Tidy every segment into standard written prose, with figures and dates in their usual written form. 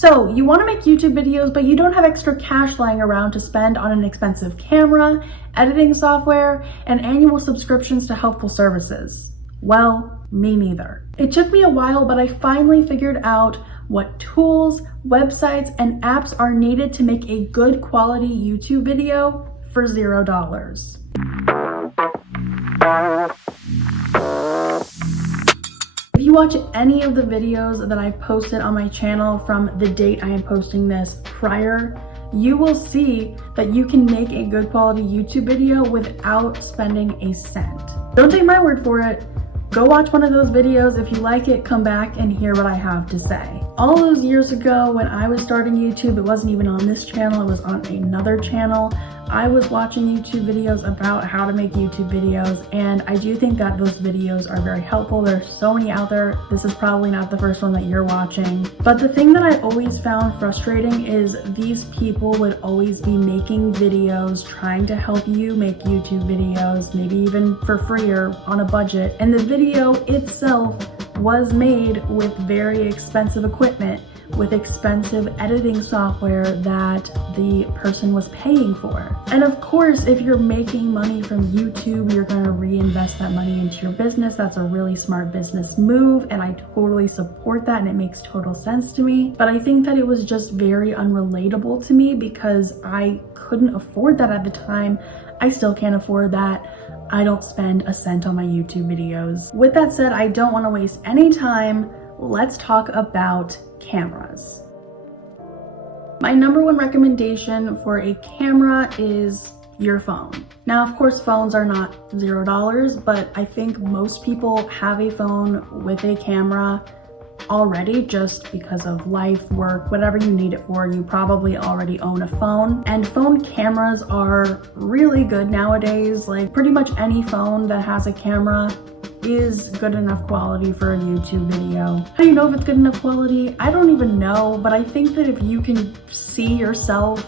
So you want to make YouTube videos, but you don't have extra cash lying around to spend on an expensive camera, editing software, and annual subscriptions to helpful services. Well, me neither. It took me a while, but I finally figured out what tools, websites, and apps are needed to make a good quality YouTube video for $0. If you watch any of the videos that I've posted on my channel from the date I am posting this prior, you will see that you can make a good quality YouTube video without spending a cent. Don't take my word for it. Go watch one of those videos. If you like it, come back and hear what I have to say. All those years ago when I was starting YouTube, it wasn't even on this channel, it was on another channel. I was watching YouTube videos about how to make YouTube videos, and I do think that those videos are very helpful. There's so many out there. This is probably not the first one that you're watching. But the thing that I always found frustrating is these people would always be making videos trying to help you make YouTube videos, maybe even for free or on a budget. And the video itself was made with very expensive equipment, with expensive editing software that the person was paying for. And of course, if you're making money from YouTube, you're gonna reinvest that money into your business. That's a really smart business move, and I totally support that, and it makes total sense to me. But I think that it was just very unrelatable to me because I couldn't afford that at the time. I still can't afford that. I don't spend a cent on my YouTube videos. With that said, I don't want to waste any time. Let's talk about cameras. My number one recommendation for a camera is your phone. Now, of course, phones are not $0, but I think most people have a phone with a camera already just because of life, work, whatever you need it for. You probably already own a phone, and phone cameras are really good nowadays. Like pretty much any phone that has a camera is good enough quality for a YouTube video. How do you know if it's good enough quality? I don't even know, but I think that if you can see yourself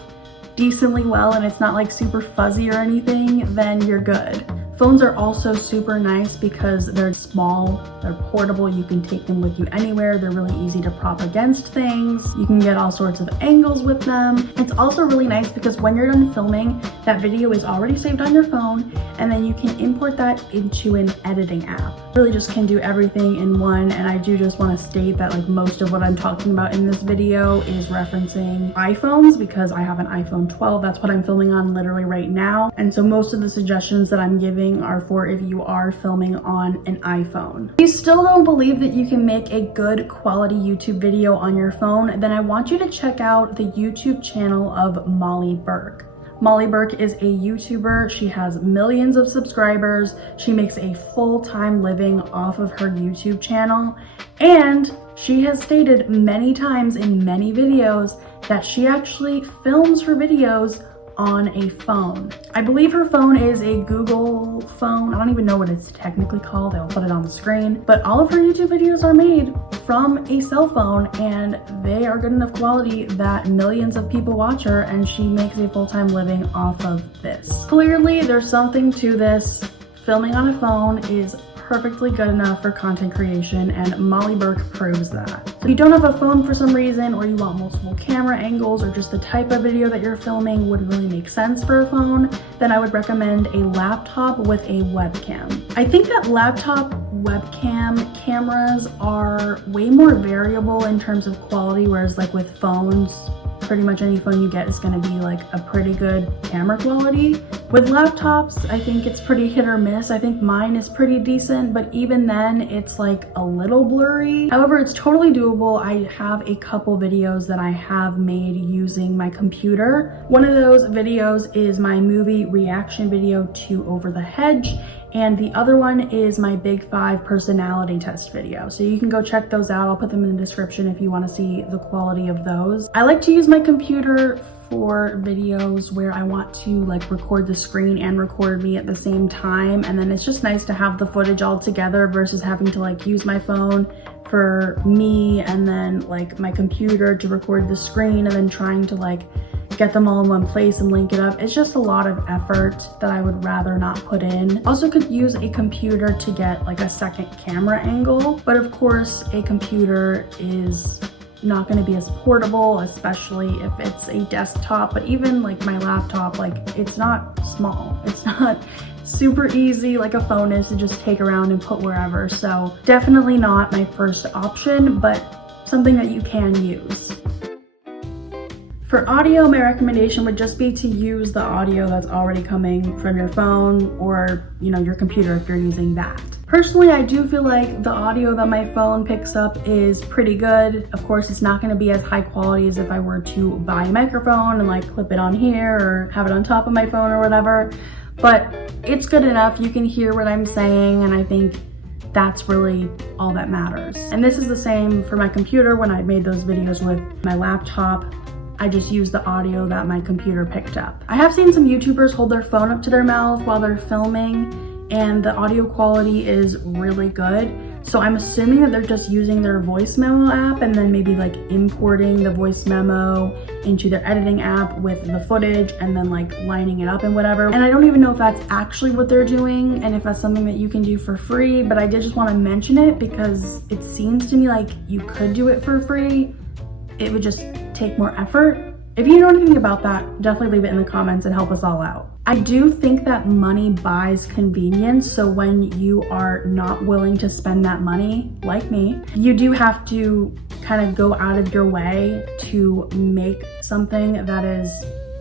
decently well and it's not like super fuzzy or anything, then you're good. Phones are also super nice because they're small, they're portable, you can take them with you anywhere, they're really easy to prop against things, you can get all sorts of angles with them. It's also really nice because when you're done filming, that video is already saved on your phone, and then you can import that into an editing app. Really just can do everything in one, and I do just want to state that like most of what I'm talking about in this video is referencing iPhones because I have an iPhone 12, that's what I'm filming on literally right now, and so most of the suggestions that I'm giving are for if you are filming on an iPhone. If you still don't believe that you can make a good quality YouTube video on your phone, then I want you to check out the YouTube channel of Molly Burke. Molly Burke is a YouTuber. She has millions of subscribers. She makes a full-time living off of her YouTube channel, and she has stated many times in many videos that she actually films her videos on a phone. I believe her phone is a Google phone. I don't even know what it's technically called. I'll put it on the screen. But all of her YouTube videos are made from a cell phone, and they are good enough quality that millions of people watch her, and she makes a full-time living off of this. Clearly, there's something to this. Filming on a phone is perfectly good enough for content creation, and Molly Burke proves that. So if you don't have a phone for some reason, or you want multiple camera angles, or just the type of video that you're filming wouldn't really make sense for a phone, then I would recommend a laptop with a webcam. I think that laptop webcam cameras are way more variable in terms of quality, whereas like with phones, pretty much any phone you get is going to be like a pretty good camera quality. With laptops, I think it's pretty hit or miss. I think mine is pretty decent, but even then it's like a little blurry. However, it's totally doable. I have a couple videos that I have made using my computer. One of those videos is my movie reaction video to Over the Hedge, and the other one is my Big 5 personality test video. So you can go check those out. I'll put them in the description if you want to see the quality of those. I like to use my computer for videos where I want to like record the screen and record me at the same time, and then it's just nice to have the footage all together versus having to like use my phone for me and then like my computer to record the screen and then trying to like get them all in one place and link it up. It's just a lot of effort that I would rather not put in. Also could use a computer to get like a second camera angle, but of course a computer is not going to be as portable, especially if it's a desktop. But even like my laptop, like it's not small. It's not super easy like a phone is to just take around and put wherever. So definitely not my first option, but something that you can use. For audio, my recommendation would just be to use the audio that's already coming from your phone or, you know, your computer if you're using that. Personally, I do feel like the audio that my phone picks up is pretty good. Of course, it's not going to be as high quality as if I were to buy a microphone and like clip it on here or have it on top of my phone or whatever, but it's good enough. You can hear what I'm saying, and I think that's really all that matters. And this is the same for my computer. When I made those videos with my laptop, I just used the audio that my computer picked up. I have seen some YouTubers hold their phone up to their mouth while they're filming, and the audio quality is really good. So I'm assuming that they're just using their voice memo app and then maybe like importing the voice memo into their editing app with the footage and then like lining it up and whatever. And I don't even know if that's actually what they're doing and if that's something that you can do for free, but I did just want to mention it because it seems to me like you could do it for free. It would just take more effort. If you know anything about that, definitely leave it in the comments and help us all out. I do think that money buys convenience, so when you are not willing to spend that money, like me, you do have to kind of go out of your way to make something that is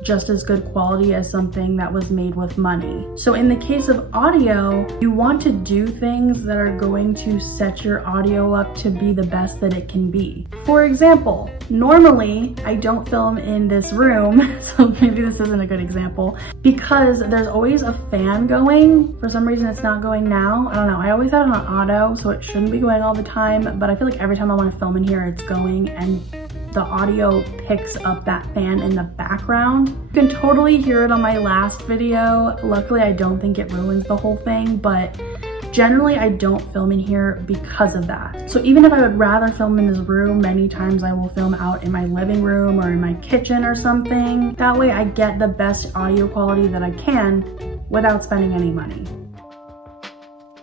just as good quality as something that was made with money. So in the case of audio, you want to do things that are going to set your audio up to be the best that it can be. For example, normally I don't film in this room, so maybe this isn't a good example, because there's always a fan going. For some reason it's not going now. I don't know, I always have it on auto, so it shouldn't be going all the time, but I feel like every time I want to film in here, it's going, and the audio picks up that fan in the background. You can totally hear it on my last video. Luckily, I don't think it ruins the whole thing, but generally I don't film in here because of that. So even if I would rather film in this room, many times I will film out in my living room or in my kitchen or something. That way I get the best audio quality that I can without spending any money.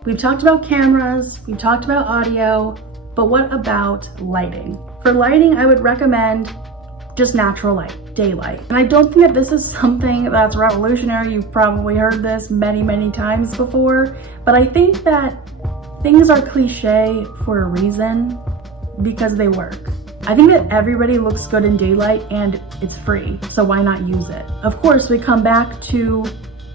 We've talked about cameras, we've talked about audio, but what about lighting? For lighting, I would recommend just natural light, daylight. And I don't think that this is something that's revolutionary. You've probably heard this many, many times before, but I think that things are cliche for a reason because they work. I think that everybody looks good in daylight and it's free, so why not use it? Of course, we come back to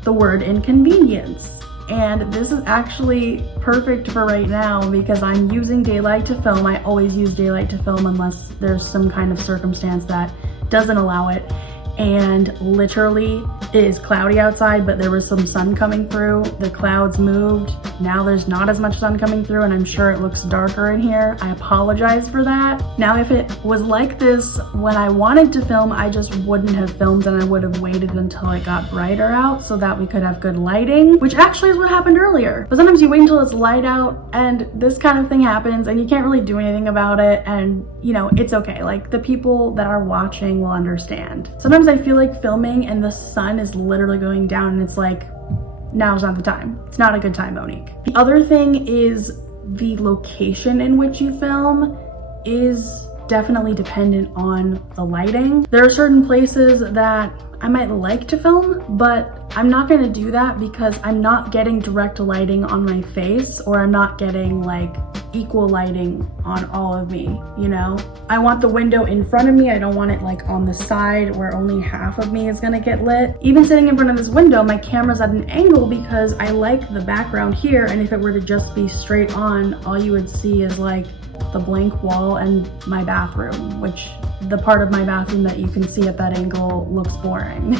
the word inconvenience. And this is actually perfect for right now because I'm using daylight to film. I always use daylight to film unless there's some kind of circumstance that doesn't allow it. And literally it is cloudy outside, but there was some sun coming through. The clouds moved. Now there's not as much sun coming through, and I'm sure it looks darker in here. I apologize for that. Now, if it was like this when I wanted to film, I just wouldn't have filmed and I would have waited until it got brighter out so that we could have good lighting, which actually is what happened earlier. But sometimes you wait until it's light out and this kind of thing happens and you can't really do anything about it, and you know, it's okay. Like, the people that are watching will understand. Sometimes I feel like filming and the sun is literally going down and it's like, now's not the time. It's not a good time, Monique. The other thing is the location in which you film is definitely dependent on the lighting. There are certain places that I might like to film, but I'm not gonna do that because I'm not getting direct lighting on my face, or I'm not getting like equal lighting on all of me, you know? I want the window in front of me. I don't want it like on the side where only half of me is gonna get lit. Even sitting in front of this window, my camera's at an angle because I like the background here, and if it were to just be straight on, all you would see is like the blank wall and my bathroom, which the part of my bathroom that you can see at that angle looks boring.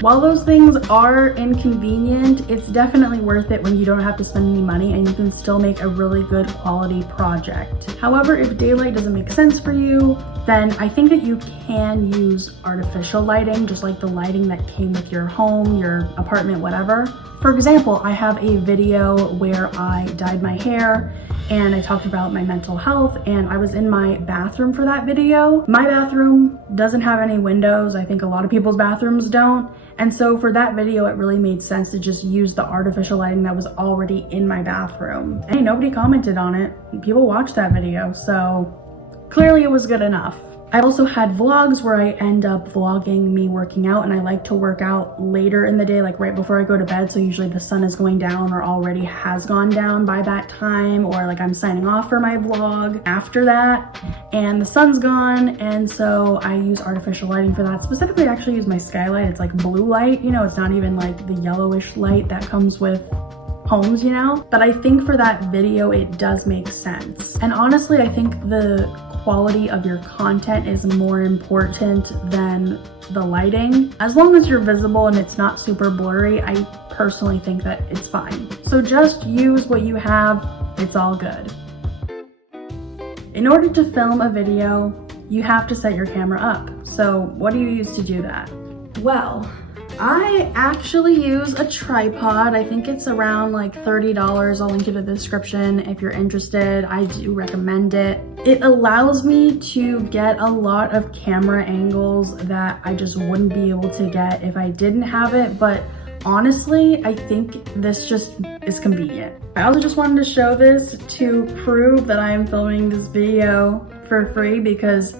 While those things are inconvenient, it's definitely worth it when you don't have to spend any money and you can still make a really good quality project. However, if daylight doesn't make sense for you, then I think that you can use artificial lighting, just like the lighting that came with your home, your apartment, whatever. For example, I have a video where I dyed my hair and I talked about my mental health, and I was in my bathroom for that video. My bathroom doesn't have any windows. I think a lot of people's bathrooms don't. And so for that video, it really made sense to just use the artificial lighting that was already in my bathroom. Hey, nobody commented on it. People watched that video, so clearly it was good enough. I also had vlogs where I end up vlogging me working out, and I like to work out later in the day, like right before I go to bed. So usually the sun is going down or already has gone down by that time, or like I'm signing off for my vlog after that and the sun's gone. And so I use artificial lighting for that. Specifically, I actually use my skylight. It's like blue light, you know, it's not even like the yellowish light that comes with homes, you know? But I think for that video, it does make sense. And honestly, I think the quality of your content is more important than the lighting. As long as you're visible and it's not super blurry, I personally think that it's fine. So just use what you have, it's all good. In order to film a video, you have to set your camera up. So what do you use to do that? Well, I actually use a tripod. I think it's around like $30. I'll link it in the description if you're interested. I do recommend it. It allows me to get a lot of camera angles that I just wouldn't be able to get if I didn't have it, but honestly, I think this just is convenient. I also just wanted to show this to prove that I am filming this video for free, because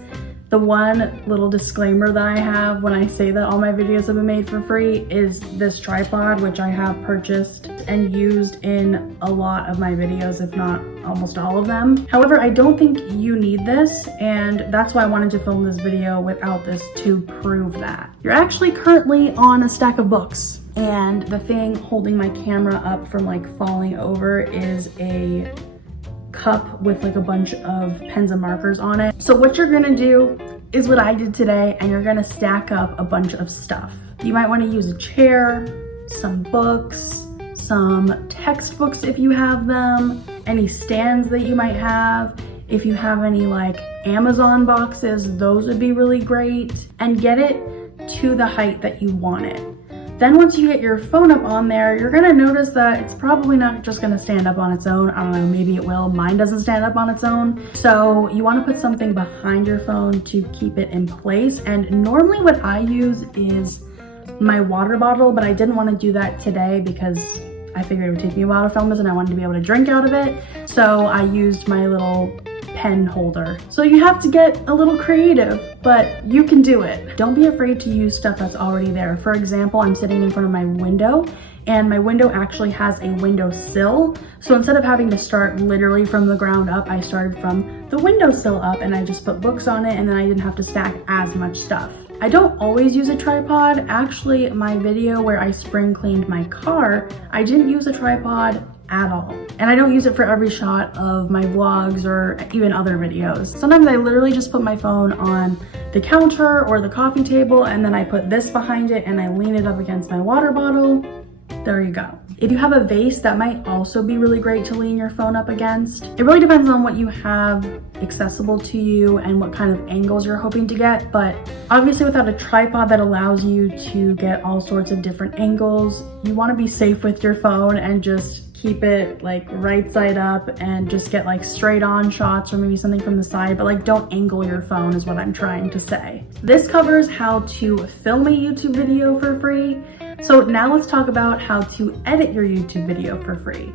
the one little disclaimer that I have when I say that all my videos have been made for free is this tripod, which I have purchased and used in a lot of my videos, if not almost all of them. However, I don't think you need this, and that's why I wanted to film this video without this, to prove that. You're actually currently on a stack of books, and the thing holding my camera up from like falling over is a cup with like a bunch of pens and markers on it. So what you're gonna do is what I did today, and you're gonna stack up a bunch of stuff. You might want to use a chair, some books, some textbooks if you have them, any stands that you might have. If you have any like Amazon boxes, those would be really great, and get it to the height that you want it. Then once you get your phone up on there, you're gonna notice that it's probably not just gonna stand up on its own. I don't know, maybe it will. Mine doesn't stand up on its own. So you wanna put something behind your phone to keep it in place. And normally what I use is my water bottle, but I didn't wanna do that today because I figured it would take me a while to film this and I wanted to be able to drink out of it. So I used my little pen holder. So you have to get a little creative, but you can do it. Don't be afraid to use stuff that's already there. For example, I'm sitting in front of my window, and my window actually has a window sill. So instead of having to start literally from the ground up, I started from the windowsill up, and I just put books on it, and then I didn't have to stack as much stuff. I don't always use a tripod. Actually, my video where I spring cleaned my car, I didn't use a tripod at all. And I don't use it for every shot of my vlogs or even other videos. Sometimes I literally just put my phone on the counter or the coffee table, and then I put this behind it and I lean it up against my water bottle. There you go. If you have a vase, that might also be really great to lean your phone up against. It really depends on what you have accessible to you and what kind of angles you're hoping to get, but obviously without a tripod that allows you to get all sorts of different angles, you want to be safe with your phone and just keep it like right side up and just get like straight on shots, or maybe something from the side, but like don't angle your phone is what I'm trying to say. This covers how to film a YouTube video for free. So now let's talk about how to edit your YouTube video for free.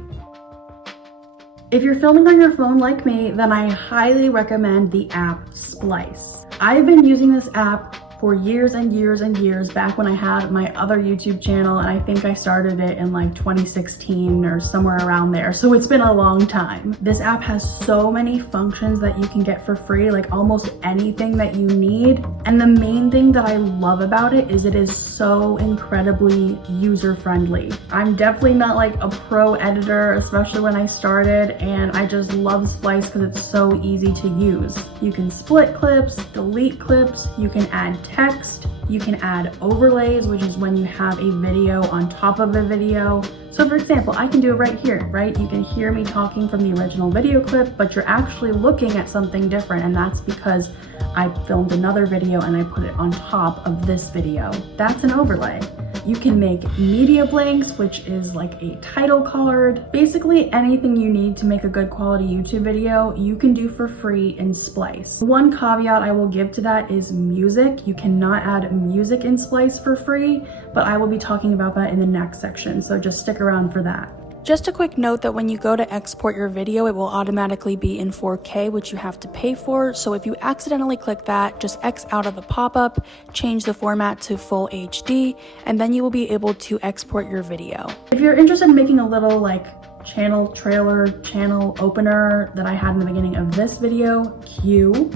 If you're filming on your phone like me, then I highly recommend the app Splice. I've been using this app for years and years and years, back when I had my other YouTube channel, and I think I started it in like 2016 or somewhere around there, so it's been a long time. This app has so many functions that you can get for free, like almost anything that you need. And the main thing that I love about it is so incredibly user-friendly. I'm definitely not like a pro editor, especially when I started, and I just love Splice because it's so easy to use. You can split clips, delete clips, you can add text, you can add overlays, which is when you have a video on top of the video. So for example, I can do it right here, right? You can hear me talking from the original video clip, but you're actually looking at something different, and that's because I filmed another video and I put it on top of this video. That's an overlay. You can make media blanks, which is like a title card. Basically anything you need to make a good quality YouTube video, you can do for free in Splice. One caveat I will give to that is music. You cannot add music in Splice for free, but I will be talking about that in the next section, so just stick around for that. Just a quick note that when you go to export your video, it will automatically be in 4K, which you have to pay for. So if you accidentally click that, just X out of the pop-up, change the format to full HD, and then you will be able to export your video. If you're interested in making a little like channel trailer, channel opener that I had in the beginning of this video, cue.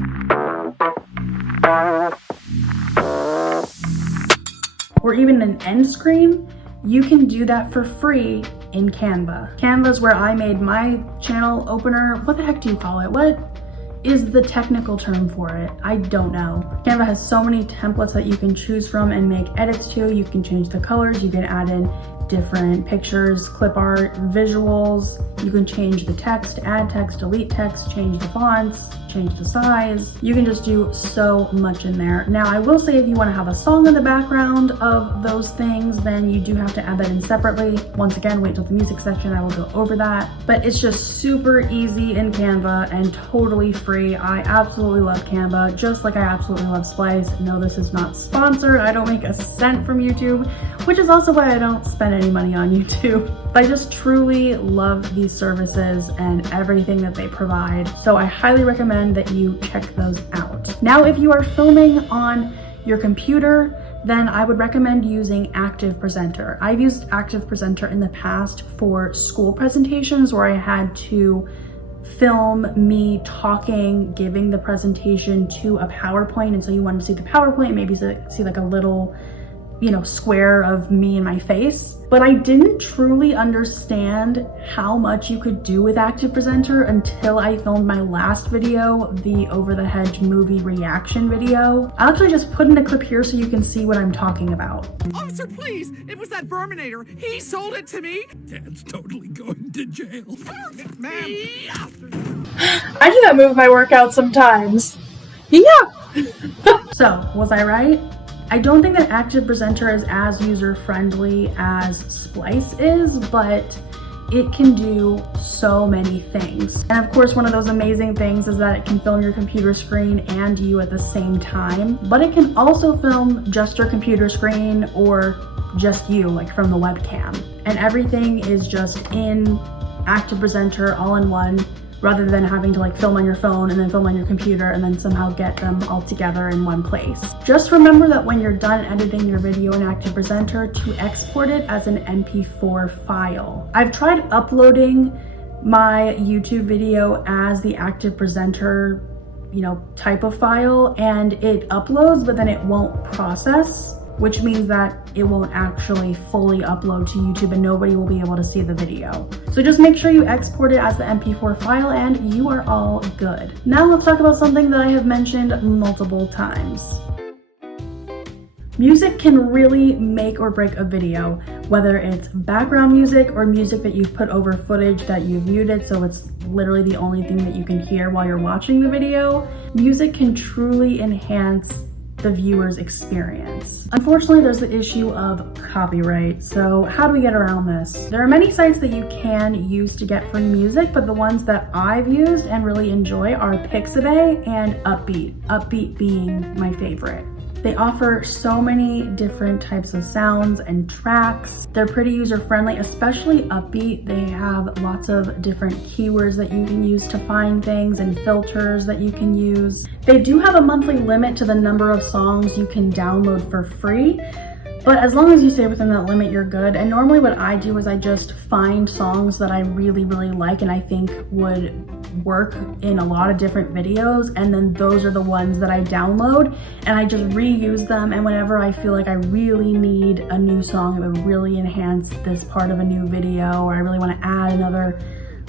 Or even an end screen, you can do that for free in Canva. Canva is where I made my channel opener. What the heck do you call it? What is the technical term for it? I don't know. Canva has so many templates that you can choose from and make edits to. You can change the colors, you can add in different pictures, clip art, visuals. You can change the text, add text, delete text, change the fonts, change the size. You can just do so much in there. Now, I will say if you want to have a song in the background of those things, then you do have to add that in separately. Once again, wait till the music section, I will go over that. But it's just super easy in Canva and totally free. I absolutely love Canva, just like I absolutely love Splice. No, this is not sponsored. I don't make a cent from YouTube, which is also why I don't spend any money on YouTube. I just truly love these services and everything that they provide. So I highly recommend that you check those out. Now, if you are filming on your computer, then I would recommend using Active Presenter. I've used Active Presenter in the past for school presentations where I had to film me talking, giving the presentation to a PowerPoint. And so you wanted to see the PowerPoint, maybe see like a little, square of me and my face. But I didn't truly understand how much you could do with Active Presenter until I filmed my last video, the Over the Hedge movie reaction video. I'll actually just put in a clip here so you can see what I'm talking about. Officer, please! It was that Verminator. He sold it to me. Dad's totally going to jail. Ma'am. I do that move in my workout sometimes. Yeah. So, was I right? I don't think that Active Presenter is as user-friendly as Splice is, but it can do so many things. And of course, one of those amazing things is that it can film your computer screen and you at the same time, but it can also film just your computer screen or just you, like from the webcam. And everything is just in Active Presenter all in one, rather than having to like film on your phone and then film on your computer and then somehow get them all together in one place. Just remember that when you're done editing your video in Active Presenter to export it as an MP4 file. I've tried uploading my YouTube video as the Active Presenter, type of file, and it uploads, but then it won't process, which means that it won't actually fully upload to YouTube and nobody will be able to see the video. So just make sure you export it as the MP4 file and you are all good. Now let's talk about something that I have mentioned multiple times. Music can really make or break a video, whether it's background music or music that you've put over footage that you've muted so it's literally the only thing that you can hear while you're watching the video. Music can truly enhance the viewer's experience. Unfortunately, there's the issue of copyright. So how do we get around this? There are many sites that you can use to get free music, but the ones that I've used and really enjoy are Pixabay and Uppbeat. Uppbeat being my favorite. They offer so many different types of sounds and tracks. They're pretty user-friendly, especially Uppbeat. They have lots of different keywords that you can use to find things and filters that you can use. They do have a monthly limit to the number of songs you can download for free, but as long as you stay within that limit, you're good. And normally what I do is I just find songs that I really, really like and I think would work in a lot of different videos, and then those are the ones that I download and I just reuse them. And whenever I feel like I really need a new song, it would really enhance this part of a new video, or I really want to add another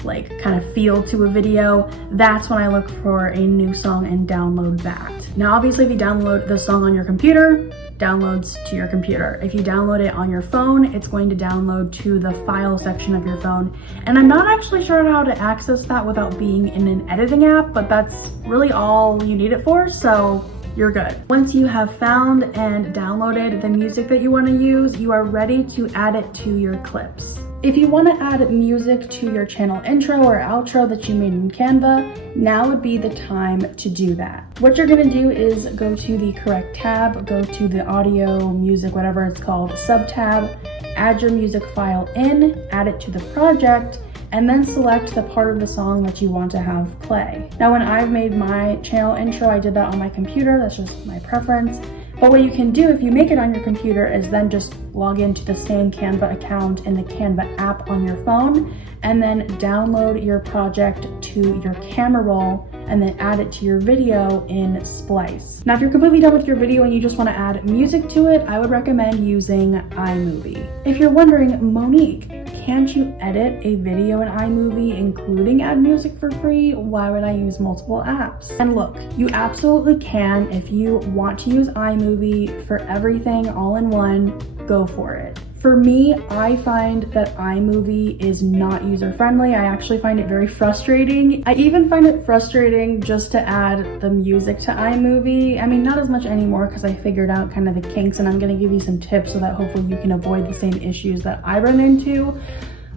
like kind of feel to a video, that's when I look for a new song and download that. Now obviously if you download the song on your computer, downloads to your computer. If you download it on your phone, it's going to download to the file section of your phone. And I'm not actually sure how to access that without being in an editing app, but that's really all you need it for, so you're good. Once you have found and downloaded the music that you want to use, you are ready to add it to your clips. If you want to add music to your channel intro or outro that you made in Canva, now would be the time to do that. What you're going to do is go to the correct tab, go to the audio, music, whatever it's called, sub tab, add your music file in, add it to the project, and then select the part of the song that you want to have play. Now, when I've made my channel intro, I did that on my computer. That's just my preference. But what you can do if you make it on your computer is then just log into the same Canva account in the Canva app on your phone, and then download your project to your camera roll, and then add it to your video in Splice. Now, if you're completely done with your video and you just want to add music to it, I would recommend using iMovie. If you're wondering, Monique, can't you edit a video in iMovie including add music for free? Why would I use multiple apps? And look, you absolutely can. If you want to use iMovie for everything all in one, go for it. For me, I find that iMovie is not user-friendly. I actually find it very frustrating. I even find it frustrating just to add the music to iMovie. I mean, not as much anymore because I figured out kind of the kinks, and I'm gonna give you some tips so that hopefully you can avoid the same issues that I run into.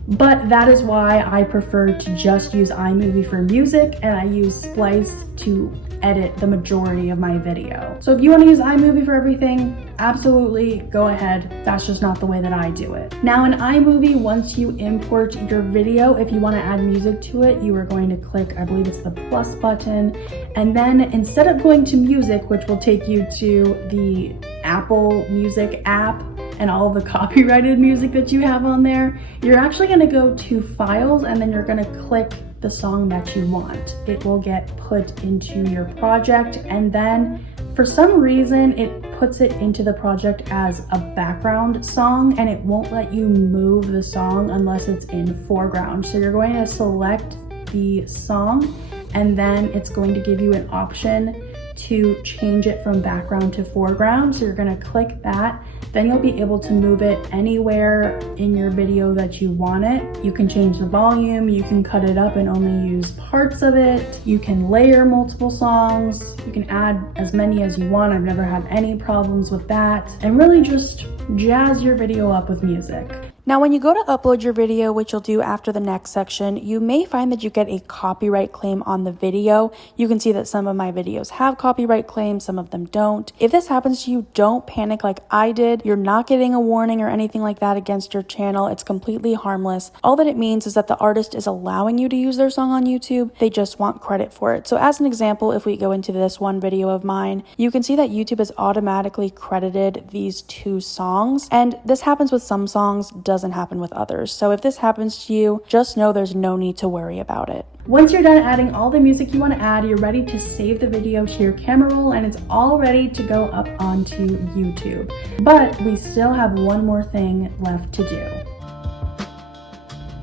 But that is why I prefer to just use iMovie for music, and I use Splice to edit the majority of my video. So if you want to use iMovie for everything, absolutely go ahead. That's just not the way that I do it. Now in iMovie, once you import your video, if you want to add music to it, you are going to click, I believe it's the plus button, and then instead of going to music, which will take you to the Apple Music app and all of the copyrighted music that you have on there, you're actually going to go to files, and then you're going to click the song that you want. It will get put into your project, and then for some reason it puts it into the project as a background song, and it won't let you move the song unless it's in foreground. So you're going to select the song, and then it's going to give you an option to change it from background to foreground. So you're going to click that. Then you'll be able to move it anywhere in your video that you want it. You can change the volume, you can cut it up and only use parts of it. You can layer multiple songs. You can add as many as you want. I've never had any problems with that. And really just jazz your video up with music. Now, when you go to upload your video, which you'll do after the next section, you may find that you get a copyright claim on the video. You can see that some of my videos have copyright claims, some of them don't. If this happens to you, don't panic like I did. You're not getting a warning or anything like that against your channel. It's completely harmless. All that it means is that the artist is allowing you to use their song on YouTube. They just want credit for it. So as an example, if we go into this one video of mine, you can see that YouTube has automatically credited these two songs. And this happens with some songs, doesn't happen with others. So if this happens to you, just know there's no need to worry about it. Once you're done adding all the music you want to add, you're ready to save the video to your camera roll, and it's all ready to go up onto YouTube. But we still have one more thing left to do.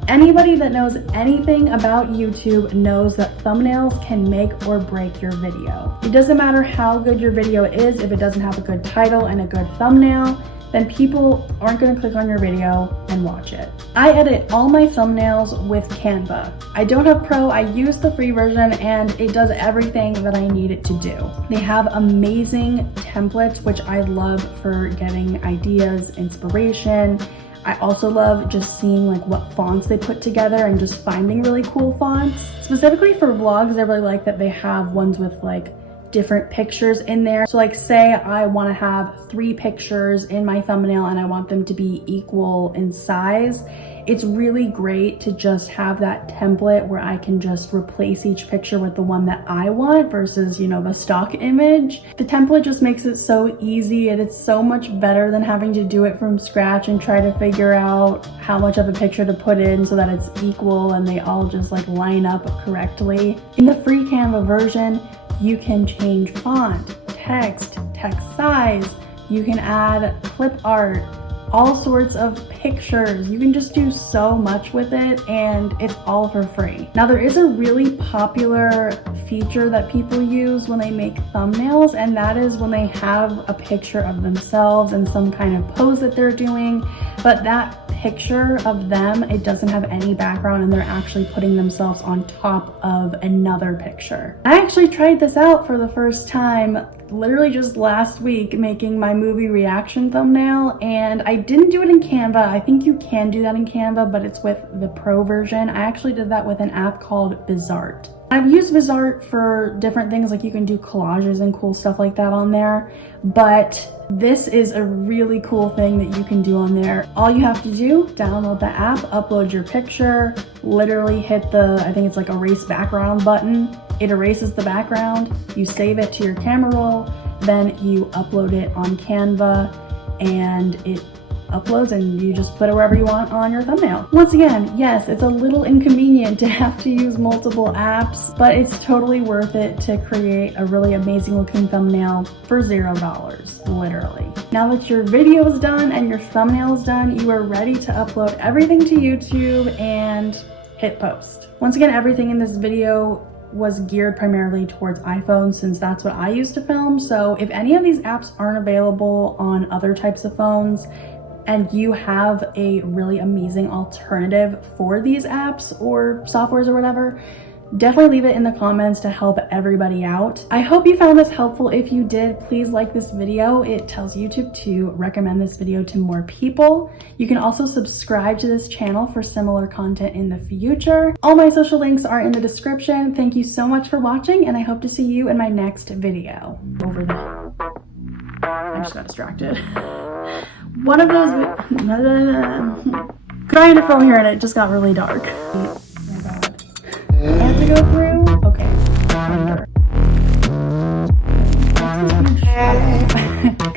Anybody that knows anything about YouTube knows that thumbnails can make or break your video. It doesn't matter how good your video is, if it doesn't have a good title and a good thumbnail, then people aren't going to click on your video and watch it. I edit all my thumbnails with Canva. I don't have Pro, I use the free version, and it does everything that I need it to do. They have amazing templates, which I love for getting ideas, inspiration. I also love just seeing like what fonts they put together and just finding really cool fonts. Specifically for vlogs, I really like that they have ones with like different pictures in there. So like say I want to have 3 pictures in my thumbnail and I want them to be equal in size. It's really great to just have that template where I can just replace each picture with the one that I want versus, you know, the stock image. The template just makes it so easy, and it's so much better than having to do it from scratch and try to figure out how much of a picture to put in so that it's equal and they all just like line up correctly. In the free Canva version, you can change font, text size, you can add clip art, all sorts of pictures. You can just do so much with it, and it's all for free. Now there is a really popular feature that people use when they make thumbnails, and that is when they have a picture of themselves and some kind of pose that they're doing, but that picture of them, it doesn't have any background and they're actually putting themselves on top of another picture. I actually tried this out for the first time literally just last week making my movie reaction thumbnail, and I didn't do it in Canva. I think you can do that in Canva, but it's with the pro version. I actually did that with an app called Bizaart. I've used Bizaart for different things, like you can do collages and cool stuff like that on there, but this is a really cool thing that you can do on there. All you have to do, download the app, upload your picture, literally hit the, I think it's like erase background button. It erases the background, you save it to your camera roll, then you upload it on Canva, and it uploads and you just put it wherever you want on your thumbnail. Once again, yes, it's a little inconvenient to have to use multiple apps, but it's totally worth it to create a really amazing looking thumbnail for $0, literally. Now that your video is done and your thumbnail is done, you are ready to upload everything to YouTube and hit post. Once again, everything in this video was geared primarily towards iPhone, since that's what I use to film. So if any of these apps aren't available on other types of phones, and you have a really amazing alternative for these apps or softwares or whatever, definitely leave it in the comments to help everybody out. I hope you found this helpful. If you did, please like this video. It tells YouTube to recommend this video to more people. You can also subscribe to this channel for similar content in the future. All my social links are in the description. Thank you so much for watching, and I hope to see you in my next video. Over there. I just got distracted. One of those, trying to film here and it just got really dark. Oh my god. I have to go through? Okay. Under.